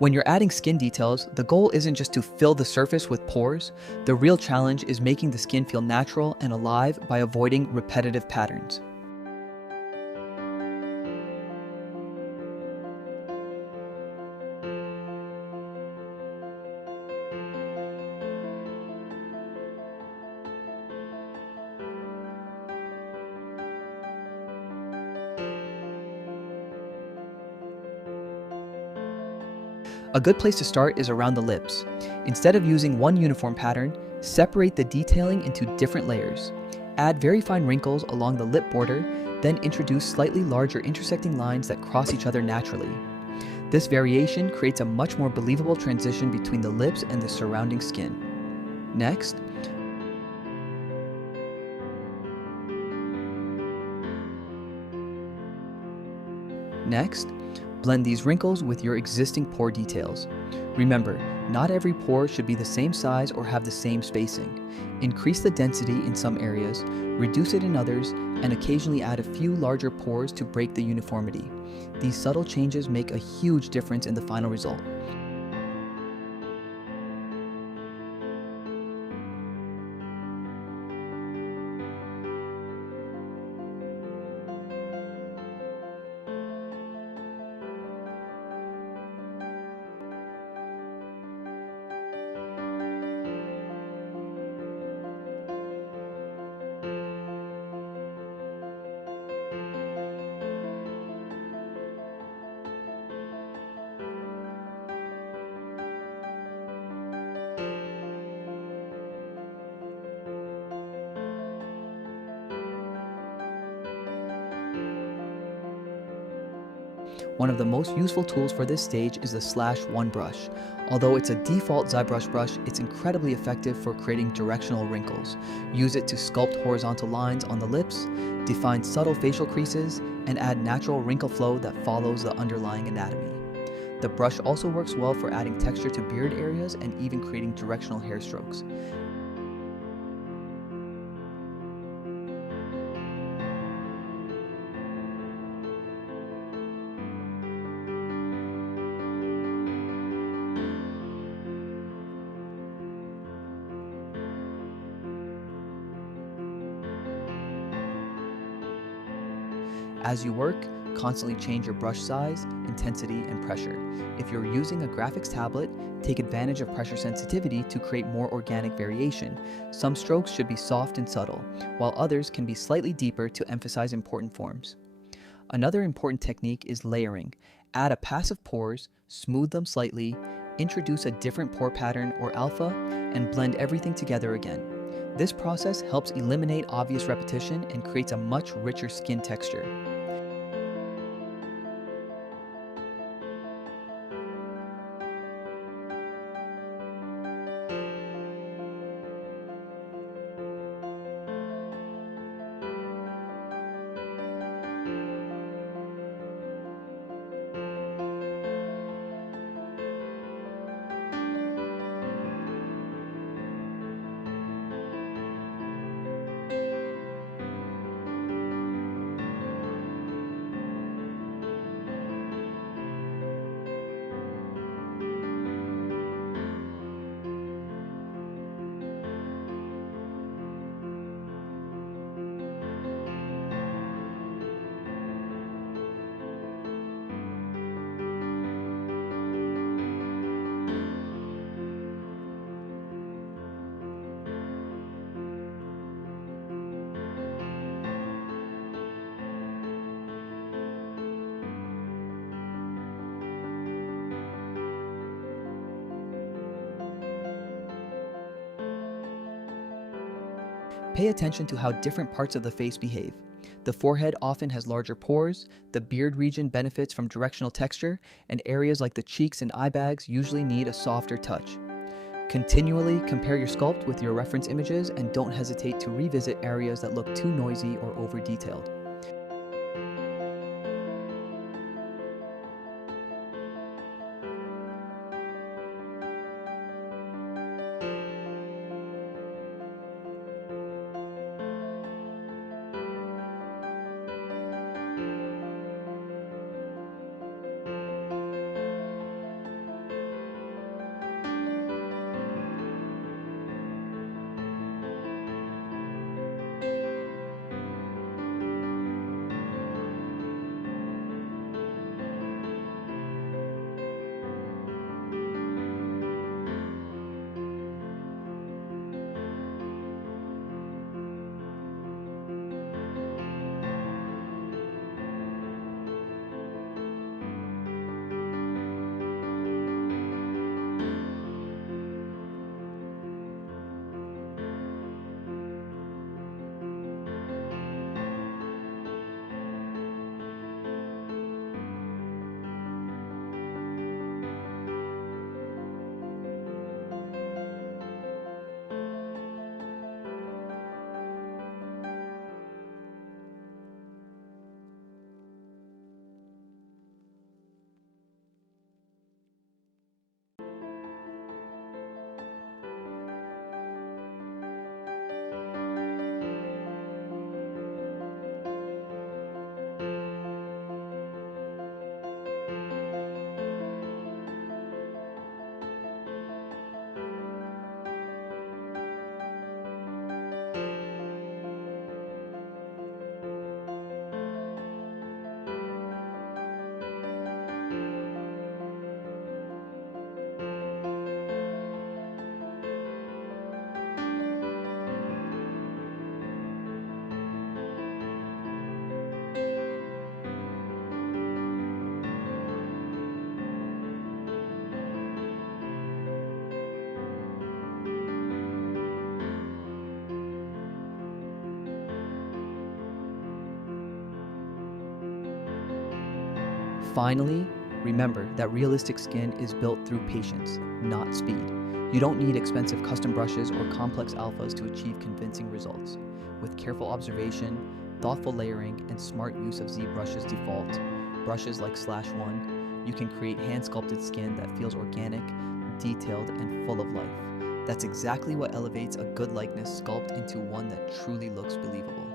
When you're adding skin details, the goal isn't just to fill the surface with pores. The real challenge is making the skin feel natural and alive by avoiding repetitive patterns. A good place to start is around the lips. Instead of using one uniform pattern, separate the detailing into different layers. Add very fine wrinkles along the lip border, then introduce slightly larger intersecting lines that cross each other naturally. This variation creates a much more believable transition between the lips and the surrounding skin. Next, blend these wrinkles with your existing pore details. Remember, not every pore should be the same size or have the same spacing. Increase the density in some areas, reduce it in others, and occasionally add a few larger pores to break the uniformity. These subtle changes make a huge difference in the final result. One of the most useful tools for this stage is the /1 brush. Although it's a default ZBrush brush, it's incredibly effective for creating directional wrinkles. Use it to sculpt horizontal lines on the lips, define subtle facial creases, and add natural wrinkle flow that follows the underlying anatomy. The brush also works well for adding texture to beard areas and even creating directional hair strokes. As you work, constantly change your brush size, intensity, and pressure. If you're using a graphics tablet, take advantage of pressure sensitivity to create more organic variation. Some strokes should be soft and subtle, while others can be slightly deeper to emphasize important forms. Another important technique is layering. Add a pass of pores, smooth them slightly, introduce a different pore pattern or alpha, and blend everything together again. This process helps eliminate obvious repetition and creates a much richer skin texture. Pay attention to how different parts of the face behave. The forehead often has larger pores, the beard region benefits from directional texture, and areas like the cheeks and eye bags usually need a softer touch. Continually compare your sculpt with your reference images and don't hesitate to revisit areas that look too noisy or over-detailed. Finally, remember that realistic skin is built through patience, not speed. You don't need expensive custom brushes or complex alphas to achieve convincing results. With careful observation, thoughtful layering, and smart use of ZBrush's default brushes like /1, you can create hand-sculpted skin that feels organic, detailed, and full of life. That's exactly what elevates a good likeness sculpt into one that truly looks believable.